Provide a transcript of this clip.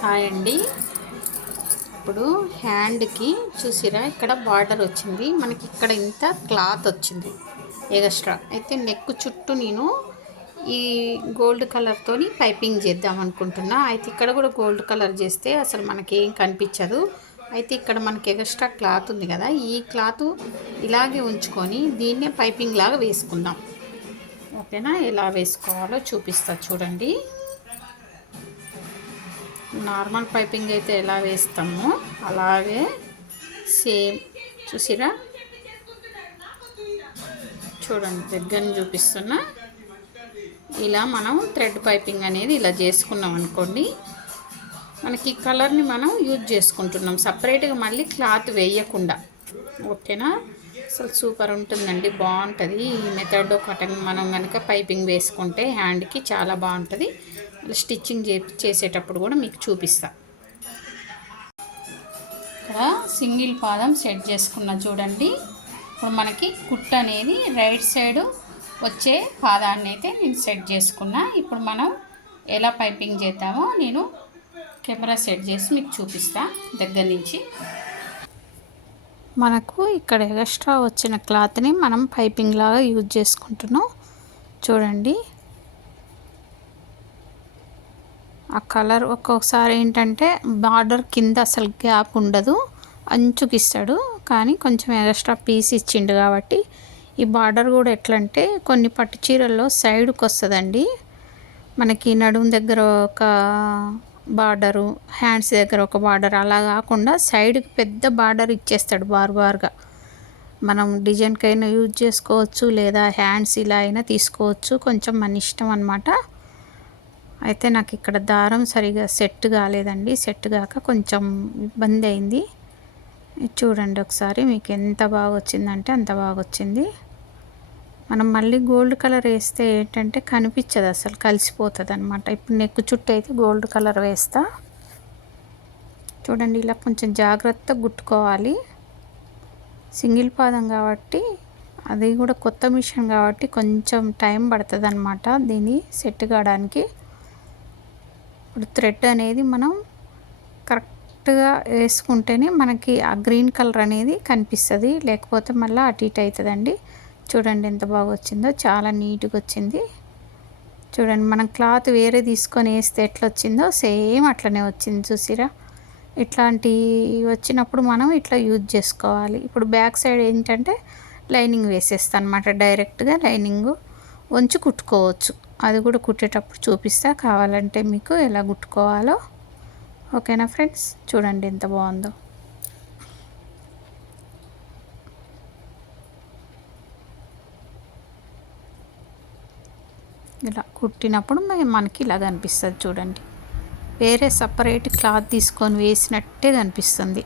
Hi అండి. ఇప్పుడు హ్యాండ్కి చూసిరా ఇక్కడ బార్డర్ వచ్చింది. మనకి ఇక్కడ ఇంత క్లాత్ వచ్చింది ఎగస్ట్రా అయితే నెక్ చుట్టూ నేను ఈ గోల్డ్ కలర్తోని పైపింగ్ చేద్దాం అనుకుంటున్నా. అయితే ఇక్కడ కూడా గోల్డ్ కలర్ చేస్తే అసలు మనకి ఏం కనిపించదు. అయితే ఇక్కడ మనకి ఎగస్ట్రా క్లాత్ ఉంది కదా ఈ క్లాత్ ఇలాగే ఉంచుకొని దీన్నే పైపింగ్ లాగా వేసుకుందాం. ఓకేనా? ఎలా వేసుకోవాలో చూపిస్తా చూడండి. నార్మల్ పైపింగ్ అయితే ఎలా వేస్తామో అలాగే సేమ్ చూసిరా? చూడండి దగ్గరని చూపిస్తున్నా. ఇలా మనం థ్రెడ్ పైపింగ్ అనేది ఇలా చేసుకున్నాం అనుకోండి మనకి ఈ కలర్ని మనం యూజ్ చేసుకుంటున్నాం. సపరేట్గా మళ్ళీ క్లాత్ వేయకుండా. ఓకేనా? అసలు సూపర్ ఉంటుందండి బాగుంటుంది. ఈ మెథడ్ కటన్ మనం కనుక పైపింగ్ వేసుకుంటే హ్యాండ్కి చాలా బాగుంటుంది. స్టిచ్చింగ్ చే చేసేటప్పుడు కూడా మీకు చూపిస్తా. ఇక్కడ సింగిల్ పాదం సెట్ చేసుకున్న చూడండి. ఇప్పుడు మనకి కుట్ అనేది రైట్ సైడ్ వచ్చే పాదాన్ని అయితే నేను సెట్ చేసుకున్నా. ఇప్పుడు మనం ఎలా పైపింగ్ చేద్దామో నేను కెమెరా సెట్ చేసి మీకు చూపిస్తా దగ్గర నుంచి. మనకు ఇక్కడ ఎక్స్ట్రా వచ్చిన క్లాత్ని మనం పైపింగ్ లాగా యూజ్ చేసుకుంటున్నాం. చూడండి. ఆ కలర్ ఒక్కొక్కసారి ఏంటంటే బార్డర్ కింద అసలు గ్యాప్ ఉండదు. అంచుకి ఇస్తాడు కానీ కొంచెం ఎక్స్ట్రా పీస్ ఇచ్చిండు కాబట్టి ఈ బార్డర్ కూడా ఎట్లా అంటే కొన్ని పట్టు చీరల్లో సైడ్కి వస్తుందండి మనకి నడుము దగ్గర ఒక బార్డరు హ్యాండ్స్ దగ్గర ఒక బార్డర్ అలా కాకుండా సైడ్కి పెద్ద బార్డర్ ఇచ్చేస్తాడు బార్ బార్గా. మనం డిజైన్కైనా యూజ్ చేసుకోవచ్చు లేదా హ్యాండ్స్ ఇలా అయినా తీసుకోవచ్చు. కొంచెం మన ఇష్టం అనమాట అయితే నాకు ఇక్కడ దారం సరిగా సెట్ కాలేదండి. సెట్ కాక కొంచెం ఇబ్బంది అయింది. చూడండి ఒకసారి మీకు ఎంత బాగా వచ్చిందంటే అంత బాగా వచ్చింది. మనం మళ్ళీ గోల్డ్ కలర్ వేస్తే ఏంటంటే కనిపించదు అసలు కలిసిపోతుంది అనమాట ఇప్పుడు నెక్కు చుట్టూ అయితే గోల్డ్ కలర్ వేస్తా. చూడండి ఇలా కొంచెం జాగ్రత్తగా గుట్టుకోవాలి. సింగిల్ పాదం కాబట్టి అది కూడా కొత్త మిషన్ కాబట్టి కొంచెం టైం పడుతుంది అనమాట దీన్ని సెట్ కావడానికి. ఇప్పుడు థ్రెడ్ అనేది మనం కరెక్ట్గా వేసుకుంటేనే మనకి ఆ గ్రీన్ కలర్ అనేది కనిపిస్తుంది. లేకపోతే మళ్ళీ అటు ఇటు అవుతుందండి. చూడండి ఎంత బాగా వచ్చిందో. చాలా నీట్గా వచ్చింది. చూడండి మనం క్లాత్ వేరే తీసుకొని వేస్తే ఎట్లా వచ్చిందో. సేమ్ అట్లనే వచ్చింది చూసిరా. ఇట్లాంటి వచ్చినప్పుడు మనం ఇట్లా యూజ్ చేసుకోవాలి. ఇప్పుడు బ్యాక్ సైడ్ ఏంటంటే లైనింగ్ వేసేస్తాను అనమాట డైరెక్ట్గా లైనింగ్. వంచి కుట్టుకోవచ్చు. అది కూడా కుట్టేటప్పుడు చూపిస్తా. కావాలంటే మీకు ఎలా కుట్టుకోవాలో. ఓకేనా ఫ్రెండ్స్? చూడండి ఎంత బాగుందో. ఇలా కుట్టినప్పుడు మనకి ఇలా కనిపిస్తుంది చూడండి. వేరే సపరేట్ క్లాత్ తీసుకొని వేసినట్టే కనిపిస్తుంది.